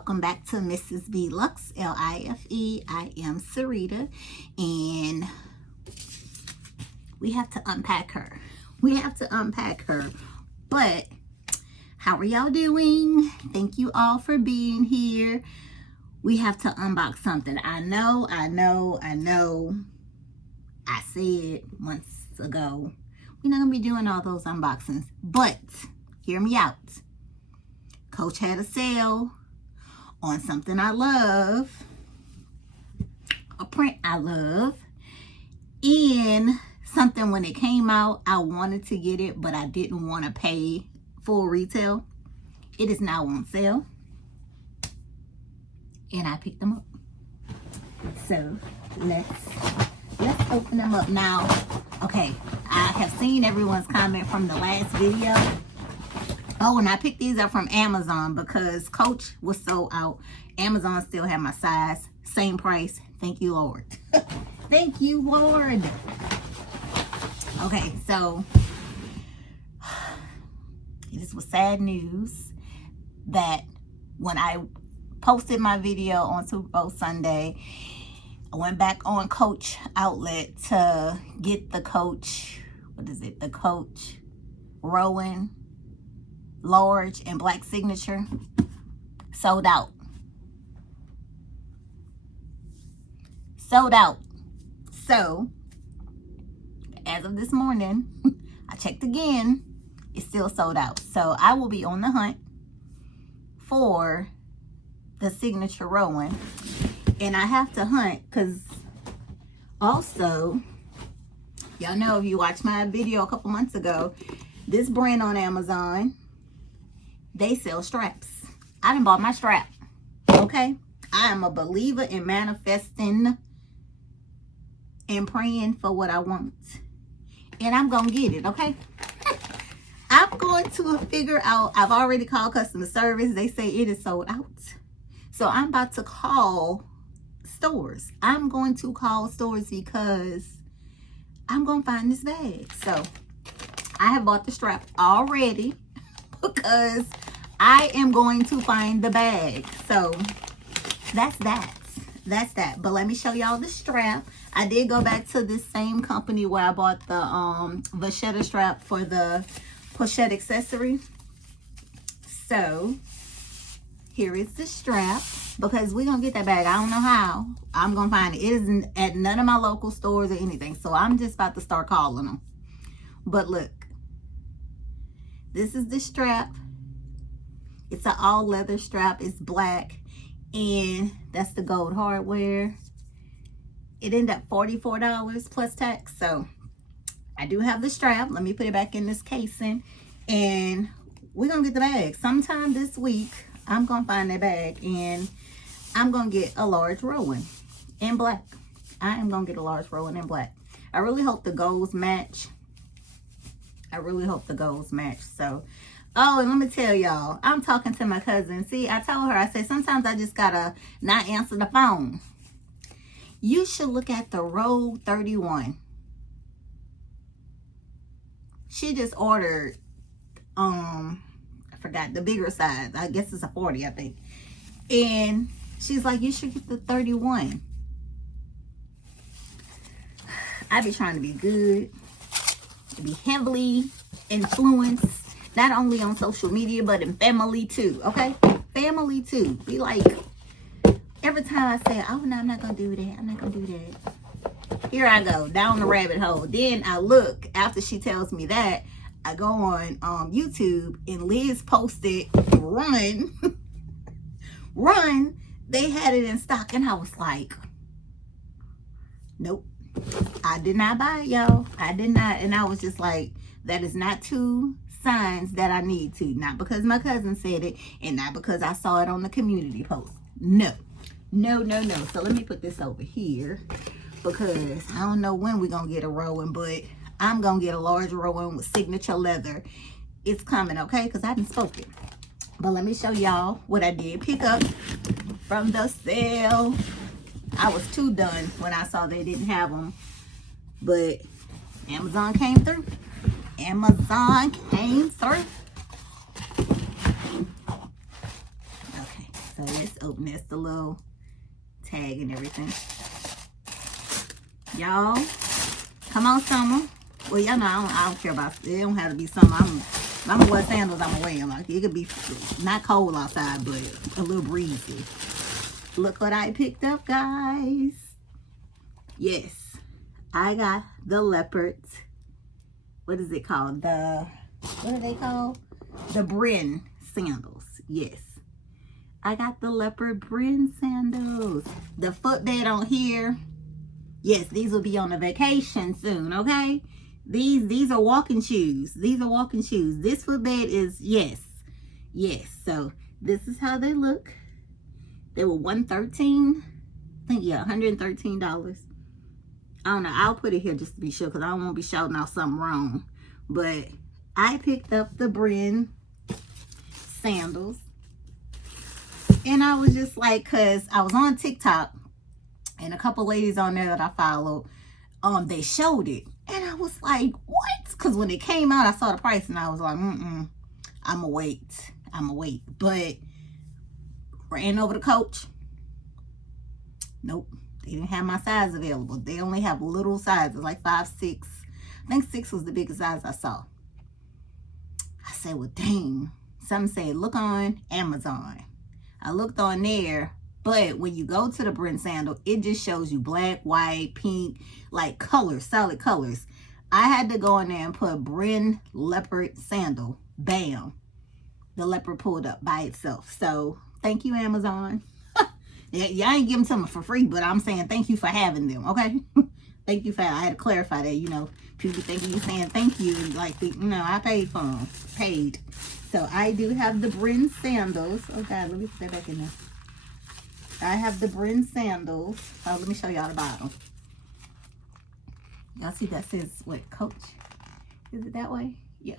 welcome back to Mrs. B Lux, L-I-F-E. I am Sarita, and we have to unpack her. But how are y'all doing? Thank you all for being here. We have to unbox something. I know. I said months ago, we're not going to be doing all those unboxings, but hear me out. Coach had a sale on something I love, a print I love, and something when it came out, I wanted to get it, but I didn't want to pay full retail. It is now on sale, and I picked them up. So let's open them up now. Okay, I have seen everyone's comment from the last video. Oh, and I picked these up from Amazon because Coach was sold out. Amazon still had my size. Same price. Thank you, Lord. Thank you, Lord. Okay, so this was sad news that when I posted my video on Super Bowl Sunday, I went back on Coach outlet to get the Coach, the Coach Rowan large and black signature. Sold out. So as of this morning, I checked again, it's still sold out. So I will be on the hunt for the signature Rowan, and I have to hunt because also, y'all know, if you watched my video a couple months ago, this brand on Amazon, they sell straps. I done bought my strap. Okay? I am a believer in manifesting and praying for what I want. And I'm going to get it, okay? I'm going to figure out. I've already called customer service. They say it is sold out. So I'm about to call stores. I'm going to call stores because I'm going to find this bag. So I have bought the strap already because I am going to find the bag. So that's that. But let me show y'all the strap. I did go back to this same company where I bought the vachetta strap for the pochette accessory. So here is the strap, because we're gonna get that bag. I don't know how I'm gonna find it. It isn't at none of my local stores or anything, so I'm just about to start calling them. But look, this is the strap. It's an all leather strap. It's black, and that's the gold hardware. It ended up $44 plus tax. So I do have the strap. Let me put it back in this casing, and we're gonna get the bag sometime this week. I'm gonna find that bag, and I'm gonna get a large Rowan in black. I am gonna get a large Rowan in black. I really hope the golds match. So, oh, and let me tell y'all, I'm talking to my cousin. See, I told her, I said, sometimes I just gotta not answer the phone. You should look at the Road 31. She just ordered, I forgot the bigger size. I guess it's a 40, I think. And she's like, you should get the 31. I be trying to be good, to be heavily influenced, not only on social media, but in family too, okay? Family too. Be like, every time I say, oh, no, I'm not going to do that. Here I go, down the rabbit hole. Then I look, after she tells me that, I go on YouTube, and Liz posted Run. They had it in stock, and I was like, nope. I did not buy it, y'all. I did not. And I was just like, that is not two signs that I need to. Not because my cousin said it, and not because I saw it on the community post. No. So let me put this over here, because I don't know when we're going to get a Rowan, but I'm going to get a large Rowan with signature leather. It's coming, okay? Because I didn't spoke it. But let me show y'all what I did pick up from the sale. I was too done when I saw they didn't have them. But Amazon came through. Okay, So let's open this, the little tag and everything. Y'all, come on, summer. Well, y'all know I don't care about it. It don't have to be summer. I'm gonna wear sandals. I'm gonna wear them. Like, it could be not cold outside, but a little breezy. Look what I picked up, guys. Yes, I got the leopard. What is it called? What are they called? The Brynn sandals. Yes, I got the leopard Brynn sandals. The footbed on here. Yes, these will be on a vacation soon, okay? These are walking shoes. These are walking shoes. This footbed is, yes. So this is how they look. They were $113. I think, yeah, $113. I don't know. I'll put it here just to be sure because I don't want to be shouting out something wrong. But I picked up the Brynn sandals. And I was just like, because I was on TikTok and a couple ladies on there that I followed, they showed it. And I was like, what? Because when it came out, I saw the price and I was like, I'ma wait. But ran over to Coach. Nope. They didn't have my size available. They only have little sizes, like 5, 6. I think 6 was the biggest size I saw. I said, well, dang. Some said, look on Amazon. I looked on there, but when you go to the Brynn sandal, it just shows you black, white, pink, like colors, solid colors. I had to go in there and put Brynn leopard sandal. Bam. The leopard pulled up by itself. So thank you, Amazon. Y'all ain't giving them to me for free, but I'm saying thank you for having them, okay? Thank you for, I had to clarify that, you know, people thinking you saying thank you, like, I paid for them, paid. So I do have the Brynn sandals. Oh God, let me put that back in there. I have the Brynn sandals. Oh, let me show y'all the bottom. Y'all see that says, what, Coach? Is it that way? Yeah.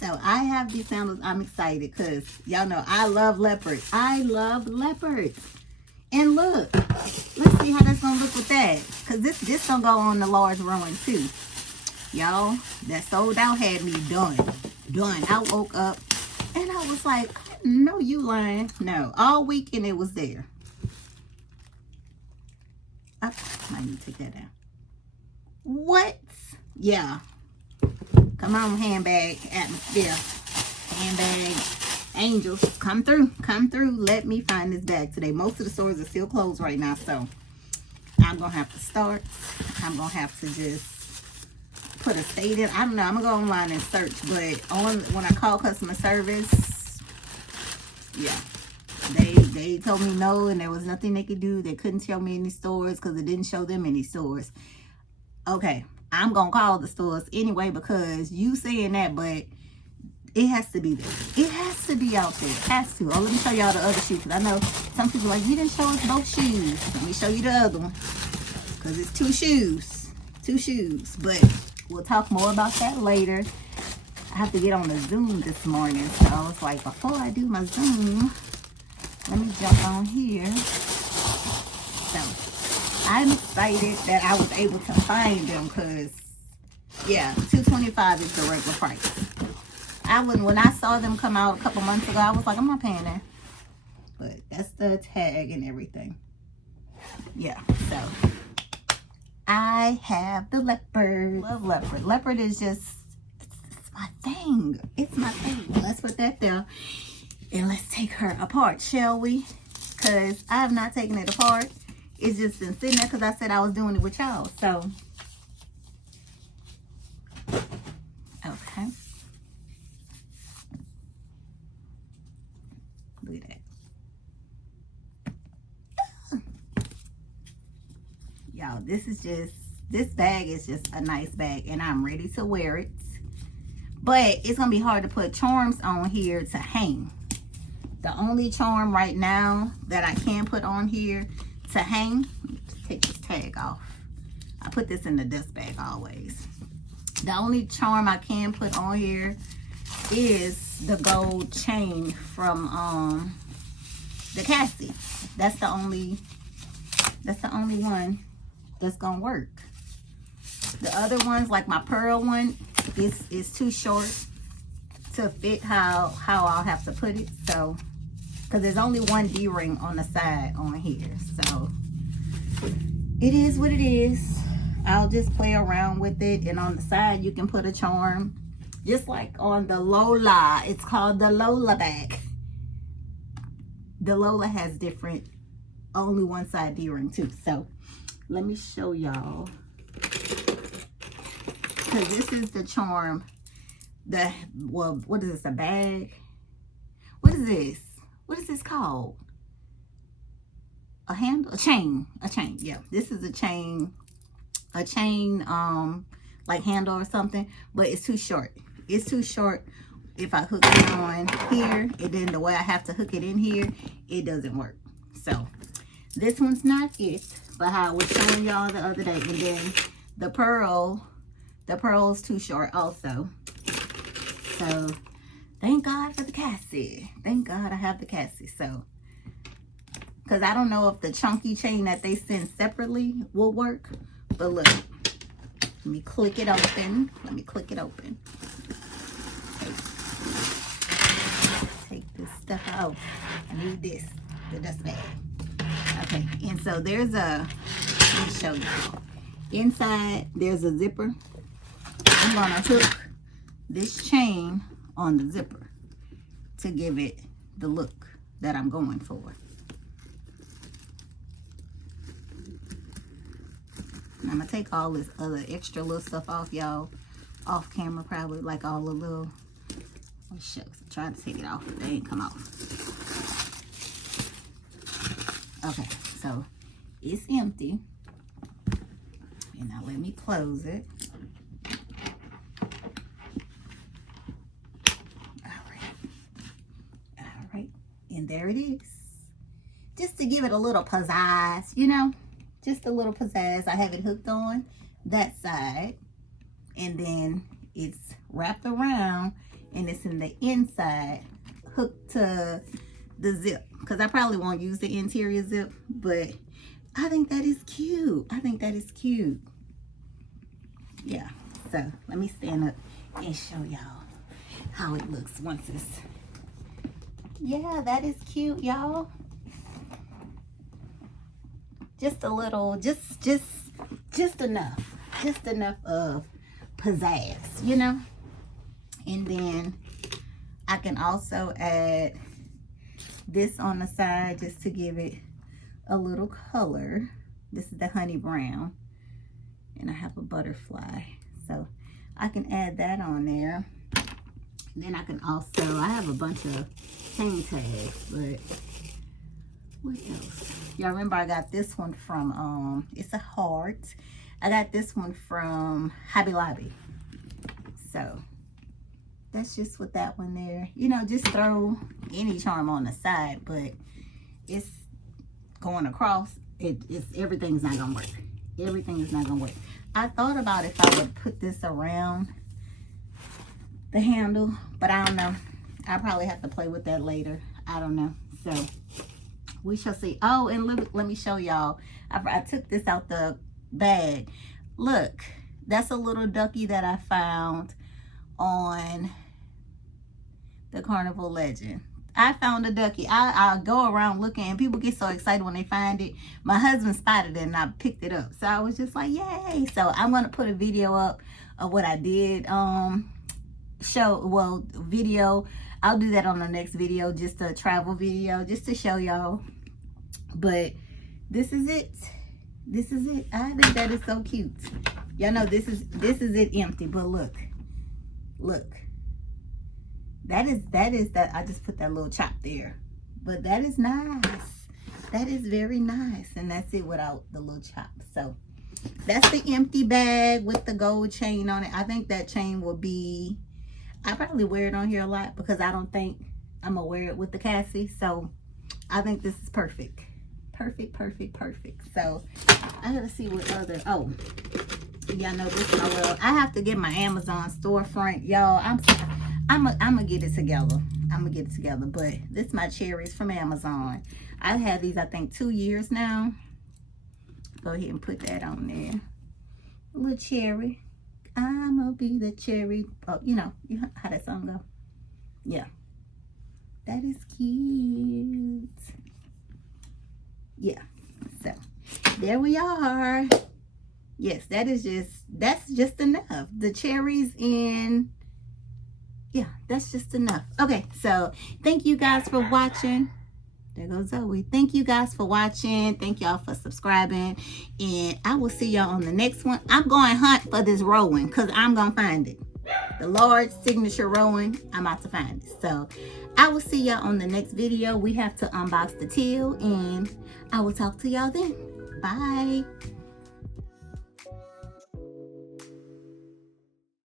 So I have these sandals. I'm excited because y'all know I love leopard. I love leopards. And look, let's see how that's gonna look with that. Cause this gonna go on the large Rowan too. Y'all, that sold out had me done. I woke up and I was like, no, you lying. No, all weekend it was there. I might need to take that down. What? Yeah. Come on, handbag atmosphere. Handbag angels. Come through. Let me find this bag today. Most of the stores are still closed right now, so I'm going to have to start. I'm going to have to just put a state in. I don't know. I'm going to go online and search, but when I call customer service, yeah, they told me no, and there was nothing they could do. They couldn't tell me any stores because it didn't show them any stores. Okay. I'm going to call the stores anyway because you saying that, but it has to be there. It has to be out there. It has to. Oh, let me show y'all the other shoe because I know some people are like, you didn't show us both shoes. Let me show you the other one because it's 2 shoes. 2 shoes. But we'll talk more about that later. I have to get on the Zoom this morning. So I was like, before I do my Zoom, let me jump on here. So I'm excited that I was able to find them because, yeah, $225 is the regular price. When I saw them come out a couple months ago, I was like, I'm not paying that. But that's the tag and everything. Yeah, so I have the leopard. Love leopard. Leopard is just, it's my thing. It's my thing. Let's put that there. And let's take her apart, shall we? Because I have not taken it apart. It's just been sitting there because I said I was doing it with y'all. So, okay. Look at that. Y'all, this bag is just a nice bag. And I'm ready to wear it. But it's going to be hard to put charms on here to hang. The only charm right now that I can put on here to hang, take this tag off. I put this in the dust bag always. The only charm I can put on here is the gold chain from the Cassie. That's the only one that's gonna work. The other ones, like my pearl one, is too short to fit how I'll have to put it. So, because there's only one D-ring on the side on here. So, it is what it is. I'll just play around with it. And on the side, you can put a charm. Just like on the Lola. It's called the Lola bag. The Lola has different, only one side D-ring too. So, let me show y'all. Because this is the charm. Well, what is this, a bag? What is this? What is this called? A handle? A chain. A chain, yeah. This is a chain, like handle or something, but it's too short. It's too short. If I hook it on here, and then the way I have to hook it in here, it doesn't work. So, this one's not it, but how I was showing y'all the other day. And then the pearl's too short also. So, thank God for the Cassie. Thank God I have the Cassie. So, because I don't know if the chunky chain that they send separately will work. But look, let me click it open. Let me click it open. Take this stuff out. I need this, the dust bag. Okay, and so there's a, let me show you. Inside, there's a zipper. I'm gonna hook this chain on the zipper to give it the look that I'm going for. And I'm gonna take all this other extra little stuff off, y'all, off camera probably, like all the little, oh shucks, I'm trying to take it off, but they ain't come off. Okay, so it's empty. And now let me close it. All right, and there it is. Just to give it a little pizzazz, you know, just a little pizzazz. I have it hooked on that side, and then it's wrapped around, and it's in the inside, hooked to the zip. Because I probably won't use the interior zip, but I think that is cute. I think that is cute. Yeah, so let me stand up and show y'all how it looks once it's, yeah, that is cute, y'all. Just a little, just enough of pizzazz, you know. And then I can also add this on the side just to give it a little color. This is the honey brown, and I have a butterfly, so I can add that on there. Then I can also, I have a bunch of chain tags, but what else? Y'all remember I got this one from, it's a heart. I got this one from Hobby Lobby. So that's just with that one there. You know, just throw any charm on the side, but it's going across. Everything's not gonna work. Everything is not gonna work. I thought about if I would put this around the handle, but I don't know. I'll probably have to play with that later. I don't know. So we shall see. Oh, and let me show y'all. I took this out the bag. Look, that's a little ducky that I found on the Carnival Legend. I found a ducky. I'll go around looking, and people get so excited when they find it. My husband spotted it, and I picked it up. So I was just like, yay. So I'm going to put a video up of what I did. Video. I'll do that on the next video, just a travel video, just to show y'all. But this is it. This is it. I think that is so cute. Y'all know this is it empty, but look. That is that. I just put that little chop there, but that is nice. That is very nice, and that's it without the little chop. So that's the empty bag with the gold chain on it. I think that chain will be, I probably wear it on here a lot because I don't think I'm gonna wear it with the Cassie. So I think this is perfect. Perfect. So I gotta see what other, oh, y'all know this one. Well, I have to get my Amazon storefront, y'all. I'm gonna get it together. But this is my cherries from Amazon. I've had these, I think, 2 years now. Go ahead and put that on there. A little cherry. I'ma be the cherry. Oh, you know how that song go. Yeah, that is cute. Yeah, so there we are. Yes, that's just enough. The cherries and yeah, that's just enough. Okay, so thank you guys for watching. There goes Zoe. Thank you guys for watching. Thank y'all for subscribing. And I will see y'all on the next one. I'm going hunt for this Rowan because I'm going to find it. The large signature Rowan, I'm about to find it. So I will see y'all on the next video. We have to unbox the teal and I will talk to y'all then. Bye.